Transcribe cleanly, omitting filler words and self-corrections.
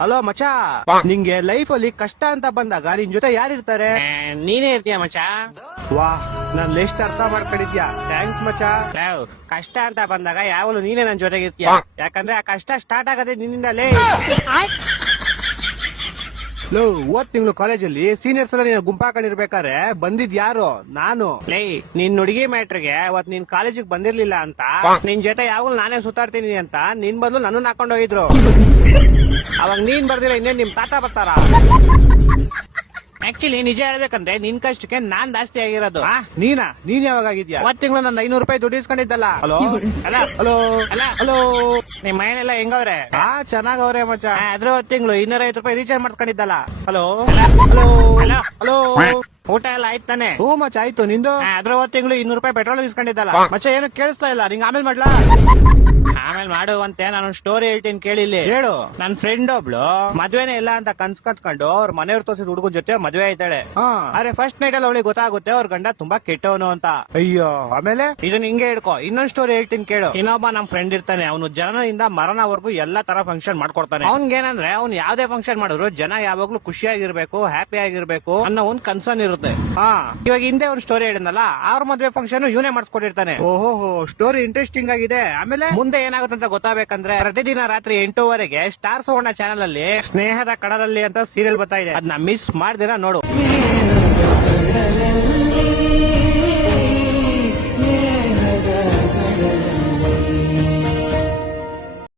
Hello ಮಚಾ, ನಿಂಗೆ life ಅಲ್ಲಿ ಕಷ್ಟ ಅಂತ ಬಂದಾಗ ನಿನ್ ಜೊತೆ ಯಾರಿರ್ತಾರೆ? ನೀನೇ ಇರ್ತೀಯ ಮಚ್ಚ. ವಾ, ನಾನ್ ಎಷ್ಟು ಅರ್ಥ ಮಾಡ್ಕೊಂಡಿದ್ಯಾ. ಥ್ಯಾಂಕ್ಸ್ ಮಚಾ. ಕಷ್ಟ ಅಂತ ಬಂದಾಗ ಯಾವಾಗಲೂ ನೀನೇ ನನ್ ಜೊತೆಗಿರ್ತೀಯ. ಯಾಕಂದ್ರೆ ಆ ಕಷ್ಟ ಸ್ಟಾರ್ಟ್ ಆಗದೆ ನಿನ್ನಿಂದಲೇ. ಲೋ, ಹೋದ್ ತಿಂಗಳು ಕಾಲೇಜಲ್ಲಿ ಸೀನಿಯರ್ಸ್ ಎಲ್ಲ ನೀನು ಗುಂಪಾಕೊಂಡಿರ್ಬೇಕಾದ್ರೆ ಬಂದಿದ್ ಯಾರು? ನಾನು. ಲೇ, ನಿನ್ ಹುಡುಗಿ ಮ್ಯಾಟ್ರಿಗೆ ಅವತ್ ನೀನ್ ಕಾಲೇಜಿಗೆ ಬಂದಿರ್ಲಿಲ್ಲ ಅಂತ ನಿನ್ ಜೊತೆ ಯಾವಾಗಲೂ ನಾನೇ ಸುತ್ತಾಡ್ತೀನಿ ಅಂತ ನಿನ್ ಬದಲು ನನ್ನನ್ನ ಹಾಕೊಂಡು ಹೋಗಿದ್ರು. ಅವಾಗ ನೀನ್ ಬರ್ದಿರ ಇನ್ನೇನ್ ನಿಮ್ ತಾತ ಬರ್ತಾರ? ಆಕ್ಚುಲಿ ನಿಜ ಹೇಳ್ಬೇಕಂದ್ರೆ ನಿನ್ ಕಷ್ಟಕ್ಕೆ ನಾನ್ ಜಾಸ್ತಿ ಆಗಿರೋದು. ನೀನ್ ಯಾವಾಗ ಆಗಿದ್ಯಾ? ಅವತ್ ತಿಂಗಳು ನನ್ನ 500 ರೂಪಾಯಿ ದುಡ್ಡು ಇಸ್ಕೊಂಡಿದ್ದಲ್ಲ. ಹಲೋ ಅಲ್ಲ ಹಲೋ ಅಲ್ಲ ಹಲೋ. ನಿಮ್ ಮನೆಯಲ್ಲ ಹೆಂಗವ್ರೆ? ಚೆನ್ನಾಗವ್ರೆ ಮಚಾ. ಅದ್ರ ತಿಂಗಳು 250 ರೂಪಾಯಿ ರೀಚಾರ್ಜ್ ಮಾಡ್ಸ್ಕೊಂಡಿದ್ದಲ್ಲ. Hello hello hello hello. ಊಟ ಎಲ್ಲ ಆಯ್ತು ತಾನೆ? ಹ್ಞೂ ಮಚ, ಆಯ್ತು. ನಿಂದು? ಅದ್ರ ತಿಂಗಳು 200 ರೂಪಾಯಿ ಪೆಟ್ರೋಲ್ ಇಸ್ಕೊಂಡಿದ್ದಲ್ಲ. ಮಚ, ಏನು ಕೇಳಿಸ್ತಾ ಇಲ್ಲ. ನಿಂಗೆ ಆಮೇಲೆ ಮಾಡ್ಲಾ? ಆಮೇಲೆ ಮಾಡುವಂತೆ ನಾನು ಸ್ಟೋರಿ ಹೇಳ್ತೀನಿ ಕೇಳಿಲ್ಲಿ. ಹೇಳು. ನನ್ ಫ್ರೆಂಡ್ ಒಬ್ಳು ಮದ್ವೆನೇ ಇಲ್ಲ ಅಂತ ಕನ್ಸ್ ಕಟ್ಕೊಂಡು ಅವ್ರ ಮನೆಯವ್ರ ತೋರಿಸಿದ ಹುಡುಗನ ಜೊತೆ ಮದ್ವೆ ಆಯ್ತಾಳೆ. ಆದ್ರೆ ಫಸ್ಟ್ ನೈಟ್ ಅಲ್ಲಿ ಅವಳಿಗೆ ಗೊತ್ತಾಗುತ್ತೆ ಅವ್ರ ಗಂಡ ತುಂಬಾ ಕೆಟ್ಟವನು ಅಂತ. ಅಯ್ಯೋ, ಆಮೇಲೆ? ಇದನ್ನ ಹಿಂಗೆ ಹಿಡ್ಕೊ. ಇನ್ನೊಂದ್ ಸ್ಟೋರಿ ಹೇಳ್ತೀನಿ ಕೇಳು. ಇನ್ನೊಬ್ಬ ನಮ್ ಫ್ರೆಂಡ್ ಇರ್ತಾನೆ. ಅವನು ಜನರಿಂದ ಮರಣವರೆಗೂ ಎಲ್ಲಾ ತರ ಫಂಕ್ಷನ್ ಮಾಡ್ಕೊಡ್ತಾನೆ. ಅವ್ನ್ಗೇನಂದ್ರೆ ಅವ್ನು ಯಾವ್ದೇ ಫಂಕ್ಷನ್ ಮಾಡಿದ್ರು ಜನ ಯಾವಾಗ್ಲೂ ಖುಷಿಯಾಗಿರ್ಬೇಕು, ಹ್ಯಾಪಿ ಆಗಿರ್ಬೇಕು ಅನ್ನೋ ಒಂದ್ ಕನ್ಸರ್ನ್ ಇರುತ್ತೆ. ಇವಾಗ ಹಿಂದೆ ಅವ್ರ ಸ್ಟೋರಿ ಹೇಳಿದ್ನಲ್ಲ, ಅವ್ರ ಮದ್ವೆ ಫಂಕ್ಷನ್ ಇವನೇ ಮಾಡಿಸ್ಕೊಟ್ಟಿರ್ತಾನೆ. ಓಹೋ, ಸ್ಟೋರಿ ಇಂಟ್ರೆಸ್ಟಿಂಗ್ ಆಗಿದೆ. ಆಮೇಲೆ ಮುಂದೆ ಏನಾಗುತ್ತೆ ಅಂತ ಗೊತ್ತಾಗಬೇಕಂದ್ರೆ ಪ್ರತಿದಿನ ರಾತ್ರಿ 8:00 ಸ್ಟಾರ್ ಸುವರ್ಣ ಚಾನಲ್ ಅಲ್ಲಿ ಸ್ನೇಹದ ಕಡಲಲ್ಲಿ ಅಂತ ಸೀರಿಯಲ್ ಬರ್ತಾ ಇದೆ. ಅದನ್ನ ಮಿಸ್ ಮಾಡ್ದಿರ ನೋಡು.